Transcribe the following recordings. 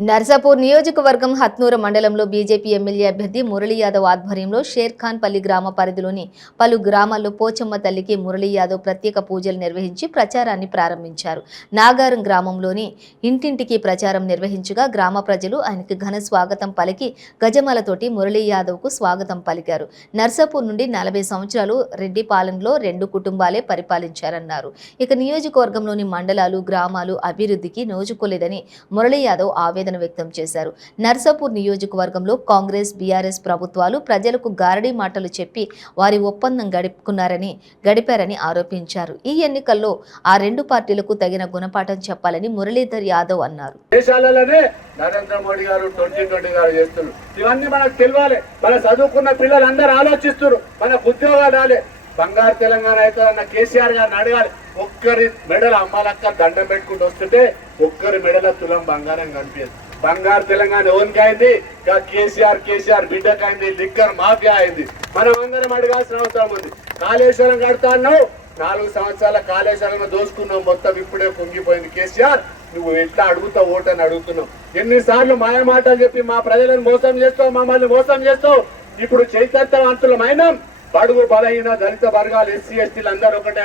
నర్సాపూర్ నియోజకవర్గం హత్నూర మండలంలో BJP MLA అభ్యర్థి మురళీ యాదవ్ ఆధ్వర్యంలో షేర్ఖాన్ పల్లి గ్రామ పరిధిలోని పలు గ్రామాల్లో పోచమ్మ తల్లికి మురళీ యాదవ్ ప్రత్యేక పూజలు నిర్వహించి ప్రచారాన్ని ప్రారంభించారు. నాగారం గ్రామంలోని ఇంటింటికి ప్రచారం నిర్వహించగా గ్రామ ప్రజలు ఆయనకు ఘన స్వాగతం పలికి గజమాలతోటి మురళీ యాదవ్కు స్వాగతం పలికారు. నర్సాపూర్ నుండి 40 సంవత్సరాలు రెడ్డిపాలెంలో 2 కుటుంబాలే పరిపాలించారన్నారు. ఇక నియోజకవర్గంలోని మండలాలు గ్రామాలు అభివృద్ధికి నోచుకోలేదని మురళీ యాదవ్ ఆవేదన వ్యక్తం చేశారు. నర్సాపూర్ నియోజకవర్గంలో కాంగ్రెస్ బీఆర్ఎస్ ప్రభుత్వాలు ప్రజలకు గారడీ మాటలు చెప్పి వారి ఒప్పందం గడిపారని ఆరోపించారు. ఈ ఎన్నికల్లో ఆ 2 పార్టీలకు తగిన గుణపాఠం చెప్పాలని మురళీధర్ యాదవ్ అన్నారు. దేశాలలోనే నరేంద్ర మోడీ గారు 2020 గారు చేస్తున్నారు. ఇవన్నీ మనకు తెలియాలి. మన చదువుకున్న పిల్లలందరూ ఆలోచిస్తున్నారు. మనకు ఉద్యోగాలు రాలే, బంగారు తెలంగాణ అవుతుందన్న కేసీఆర్ గారిని అడగాలి. ఒక్కరి మెడల అమ్మాలక్క దండం పెట్టుకుంటూ వస్తుంటే ఒక్కరి మెడల తులం బంగారం కనిపించదు. బంగారు తెలంగాణ ఎవరికి అయింది? కేసీఆర్ బిడ్డకు అయింది. లిక్కర్ మాఫియా అయింది. మనం అందరం అడగాల్సిన అవసరం ఉంది. కాళేశ్వరం కడతా అన్నావు, 4 సంవత్సరాల కాళేశ్వరం దోసుకున్నావు, మొత్తం ఇప్పుడే కుంగిపోయింది. కేసీఆర్ నువ్వు ఎట్లా అడుగుతావు ఓటని అడుగుతున్నావు. ఎన్నిసార్లు మాయ మాటలు చెప్పి మా ప్రజలను మోసం చేస్తావు, మమ్మల్ని మోసం చేస్తావు. ఇప్పుడు చైతన్యవంతులమైన బడుగు బలహీన దళిత వర్గాలు ఎస్సీ ఎస్టీలు అందరూ ఒకటే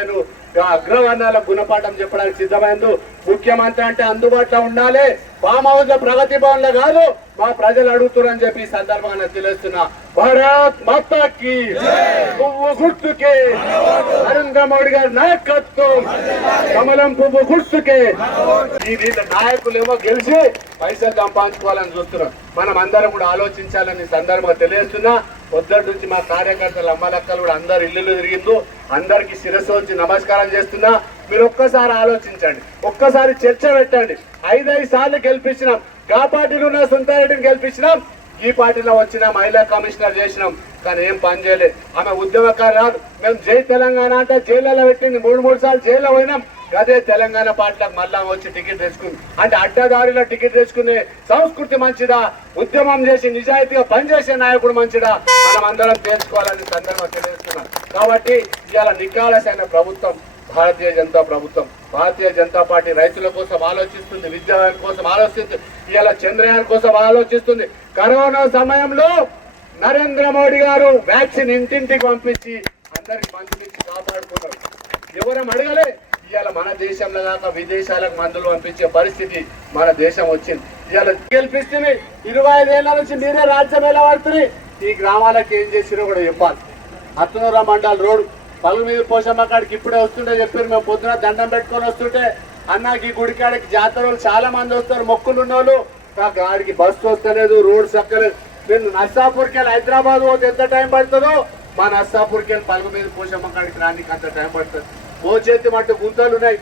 అగ్రవర్ణాల గుణపాఠం చెప్పడానికి సిద్ధమైంది. ముఖ్యమంత్రి అంటే అందుబాటులో ఉండాలి. ఫామ్ హౌస్ లో ప్రగతి భవన్ లో కాదు, మా ప్రజలు అడుగుతున్నారని చెప్పి ఈ సందర్భంగా తెలుస్తున్నా. భారత్ మాతాకి పువ్వు గుర్తుకే నరేంద్ర మోడీ గారి నాయకత్వం, కమలం పువ్వు గుర్తుకే. ఈ నాయకులు ఏమో గెలిచి పైసలు సంపాదించుకోవాలని చూస్తున్నారు. మనం అందరం కూడా ఆలోచించాలని సందర్భంగా తెలియజేస్తున్నా. పొద్దుటి నుంచి మా కార్యకర్తలు అమ్మలక్కలు కూడా అందరు ఇల్లు తిరిగిందో అందరికి శిరస్సు వచ్చి నమస్కారం చేస్తున్నా. మీరు ఒక్కసారి ఆలోచించండి, ఒక్కసారి చర్చ పెట్టండి. 5 సార్లు గెలిపించినాం. గా పార్టీలో ఉన్న సుంతారెడ్డిని గెలిపించినాం, ఈ పార్టీలో వచ్చిన మహిళా కమిషనర్ చేసినాం, కానీ ఏం పని చేయలే. ఆమె ఉద్యమకారు రాదు. మేము జై తెలంగాణ అంటే జైల్లో పెట్టింది. 3 సార్లు జైల్లో పోయినాం. అదే తెలంగాణ పార్టీలకు మళ్ళా వచ్చి టికెట్ తెచ్చుకుంది అంటే అడ్డదారిలో టికెట్ తెచ్చుకునే సంస్కృతి మంచిదా? ఉద్యమం చేసి నిజాయితీగా పనిచేసే నాయకుడు మంచిదా? మనం అందరం తెలుసుకోవాలని సందర్భంగా తెలియజేస్తున్నాం. కాబట్టి ఇవాళ నికాలసైన ప్రభుత్వం భారతీయ జనతా ప్రభుత్వం. భారతీయ జనతా పార్టీ రైతుల కోసం ఆలోచిస్తుంది, విద్యార్థుల కోసం ఆలోచిస్తుంది, ఇవాళ చంద్రయాన్ కోసం ఆలోచిస్తుంది. కరోనా సమయంలో నరేంద్ర మోడీ గారు వ్యాక్సిన్ ఇంటింటికి పంపించి అందరికి మందులిచ్చి కాపాడుకున్నారు. ఎవరం అడగలే. ఇవాళ మన దేశంలో దాకా విదేశాలకు మందులు పంపించే పరిస్థితి మన దేశం వచ్చింది. ఇవాళ గెలిపిస్తుంది. 25 ఏళ్ల నుంచి మీరే రాజ్యం ఎలా పడుతుంది. ఈ గ్రామాలకు ఏం చేసినా కూడా చెప్పాలి. హత్నూర మండల్ రోడ్డు పలుగు మీద పోషమ్మ కాడికి ఇప్పుడే వస్తుంటే చెప్పారు. మేము పొద్దున దండం పెట్టుకొని వస్తుంటే అన్నకి గుడికాడికి జాతరలు చాలా మంది వస్తారు, మొక్కులు ఉన్నోళ్ళు. గాడికి బస్సు వస్తలేదు, రోడ్డు చక్కలేదు. నేను నర్సాపూర్కి వెళ్ళి హైదరాబాద్ పోతే ఎంత టైం పడుతుందో మా నర్సాపూర్కి వెళ్ళి పలుగు మీద పోషమ్మ కాడికి రానికి అంత టైం పడుతుంది. చేతి మట్టి గుంతలు ఉన్నాయి.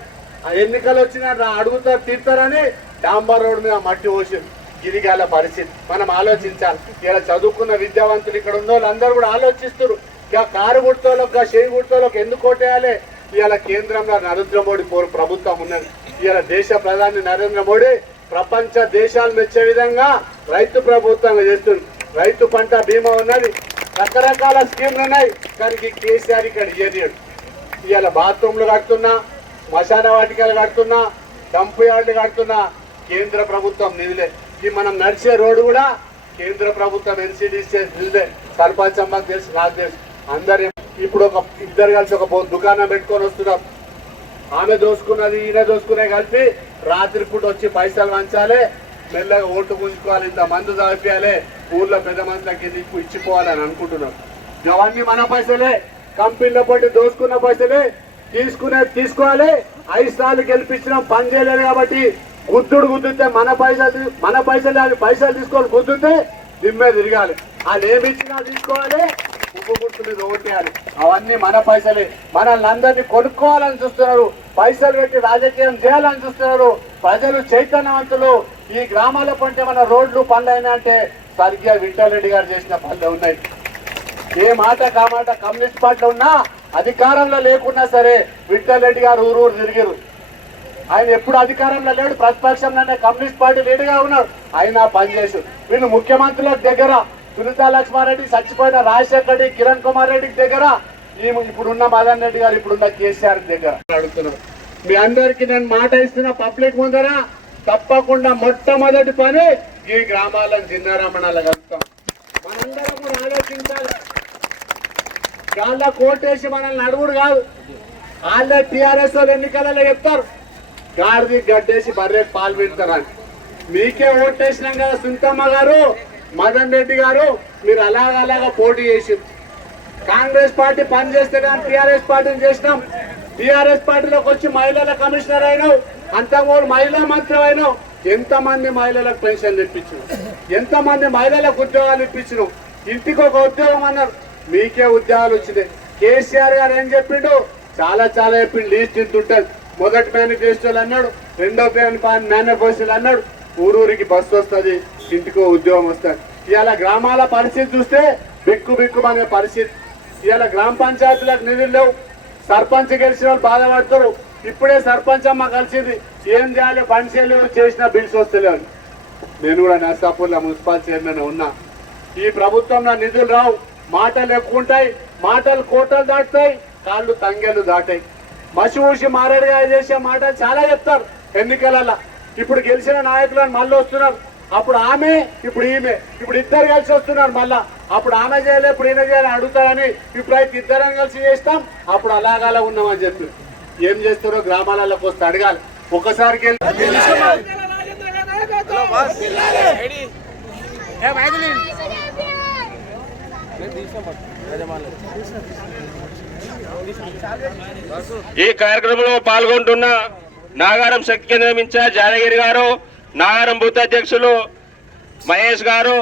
ఎన్నికలు వచ్చినా అడుగుతారు తీర్తారని డాంబర్ రోడ్డు మీద మట్టి పోసింది. గిరిగాల పరిస్థితి మనం ఆలోచించాలి. ఇలా చదువుకున్న విద్యావంతులు ఇక్కడ ఉన్న వాళ్ళు అందరూ కూడా ఆలోచిస్తారు. ఇక కారు గుర్తోళ్ళకి చేయి గుర్తోళ్ళకి ఎందుకు ఓటేయాలి? ఇవాళ కేంద్రంలో నరేంద్ర మోడీ ప్రభుత్వం ఉన్నది. ఇవాళ దేశ ప్రధాని నరేంద్ర మోడీ ప్రపంచ దేశాలు మెచ్చే విధంగా రైతు ప్రభుత్వంగా చేస్తుంది. రైతు పంట బీమా ఉన్నది, రకరకాల స్కీమ్లు ఉన్నాయి. కానీ కేసీఆర్ ఇక్కడ ఇయ్యనీయడు. ఇవాళ బాత్రూమ్లు కడుతున్నా, శ్మశాన వాటికలు కడుతున్నా, డంప్ యార్డులు కడుతున్నా కేంద్ర ప్రభుత్వం నిధులే. ఇది మనం నడిచే రోడ్డు కూడా కేంద్ర ప్రభుత్వం NCDC నిధులే. సర్పంచ్ అమ్మకు తెలుసు, నాకు తెలుసు. అందరు ఇప్పుడు ఇద్దరు కలిసి ఒక దుకాణం పెట్టుకొని వస్తున్నారు. ఆమె దోసుకున్నది ఈయన దోసుకునే కలిపి రాత్రిపూట వచ్చి పైసలు వంచాలి, మెల్లగా ఓటు గుంజుకోవాలి, ఇంత మందు తాగిపోయాలి, ఊర్లో పెద్ద మందికి ఇచ్చిపోవాలని అనుకుంటున్నారు. అవన్నీ మన పైసలే. కంపెనీలో పట్టి దోసుకున్న పైసలే తీసుకోవాలి. 5 సార్లు గెలిపించినాం, పని చేయలేదు కాబట్టి గుద్దితే మన పైసలు తీసుకొని గుద్దితే దిమ్మే తిరగాలి. వాళ్ళు ఏమి ఇచ్చినా తీసుకోవాలి, ఉప్పు గుర్తు మీద ఓటేయాలి. అవన్నీ మన పైసలే. మనల్ని అందరినీ కొనుక్కోవాలని చూస్తున్నారు, పైసలు పెట్టి రాజకీయం చేయాలని చూస్తున్నారు. ప్రజలు చైతన్యవంతులు. ఈ గ్రామాల పంటే మన రోడ్లు పనులు అయినా అంటే స్వర్గీయ విఠల్ రెడ్డి గారు చేసిన పనులు ఉన్నాయి. ఏ మాట కామాట కమ్యూనిస్ట్ పార్టీలో ఉన్నా అధికారంలో లేకున్నా సరే విఠల్ రెడ్డి గారు ఊరు తిరిగారు. ఆయన ఎప్పుడు అధికారంలో లేడు, ప్రతిపక్షంలోనే కమ్యూనిస్ట్ పార్టీ లీడర్గా ఉన్నాడు. అయినా పనిచేసు. వీళ్ళు ముఖ్యమంత్రుల దగ్గర సునీతా లక్ష్మారెడ్డి, చచ్చిపోయిన రాజశేఖర్ రెడ్డి, కిరణ్ కుమార్ రెడ్డికి దగ్గర, ఇప్పుడున్న మదన్ రెడ్డి గారు, ఇప్పుడున్న కేసీఆర్ దగ్గర అడుగుతున్నారు. మీ అందరికి నేను మాట ఇస్తున్న పబ్లిక్ ముందర తప్పకుండా మొట్టమొదటి పని ఈ గ్రామాలను జిన్నారమణాలు కలుపుతాం. మనందరం కూడా ఆలోచించాలి. వాళ్ళ కోటేసి మనల్ని అడుగుడు కాదు. వాళ్ళ టీఆర్ఎస్ వాళ్ళు ఎన్నికలలో చెప్తారు గాడిది గడ్డేసి బర్రె పాలు పెడతారని. మీకే ఓటేసినాం కదా సుంతమ్మ గారు, మదన్ రెడ్డి గారు, మీరు అలాగా పోటీ చేసి కాంగ్రెస్ పార్టీ పని చేస్తే కానీ టీఆర్ఎస్ పార్టీని చేసినాం. టీఆర్ఎస్ పార్టీలోకి వచ్చి మహిళల కమిషనర్ అయినావు, అంతమూడు మహిళా మంత్రి అయినావు. ఎంతమంది మహిళలకు పెన్షన్లు ఇప్పించు, ఎంతమంది మహిళలకు ఉద్యోగాలు ఇప్పించు. ఇంటికి ఒక ఉద్యోగం అన్నారు, మీకే ఉద్యోగాలు వచ్చినాయి. కేసీఆర్ గారు ఏం చెప్పిండు? చాలా చెప్పిండు. లీస్ట్ ఇంత ఉంటుంది. మొదటి మేనిఫెస్టోలు అన్నాడు, రెండో మేనిఫెస్టోలు అన్నాడు. ఊరూరికి బస్సు వస్తుంది, ఇంటికో ఉద్యోగం వస్తుంది. ఇవాళ గ్రామాల పరిస్థితి చూస్తే బిక్కుమనే పరిస్థితి. ఇవాళ గ్రామ పంచాయతీలకు నిధులు లేవు. సర్పంచ్ గెలిచిన వాళ్ళు బాధపడతారు. ఇప్పుడే సర్పంచ్ అమ్మ కలిసింది, ఏం చేయాలి పనిచేయలు చేసిన బిల్స్ వస్తలేవు. నేను కూడా నర్సాపూర్లో మున్సిపల్ చైర్మన్ ఉన్నా. ఈ ప్రభుత్వంలో నిధులు రావు, మాటలు ఎక్కువ ఉంటాయి, మాటలు కోటలు దాటుతాయి, కాళ్ళు తంగేలు దాటాయి. మసి ఊసి మారేడుగా చేసే మాటలు చాలా చెప్తారు ఎన్నికలలో. ఇప్పుడు గెలిచిన నాయకులను మళ్ళీ వస్తున్నారు. అప్పుడు ఆమె, ఇప్పుడు ఈమె, ఇప్పుడు ఇద్దరు కలిసి వస్తున్నారు మళ్ళా. అప్పుడు ఆమె చేయాలి, ఇప్పుడు ఈయన చేయాలి అడుగుతారని ఇప్పుడైతే ఇద్దరం కలిసి చేస్తాం. అప్పుడు అలాగాలా ఉన్నామని చెప్పి ఏం చేస్తారో గ్రామాలలోకి వస్తే అడగాలి. ఒకసారికి ఈ కార్యక్రమంలో పాల్గొంటున్న నాగారం శక్తి కేంద్రం ఇన్ఛార్జ్ యాదగిరి గారు, నాగారం బూత్ అధ్యక్షులు మహేష్ గారు,